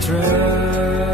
a.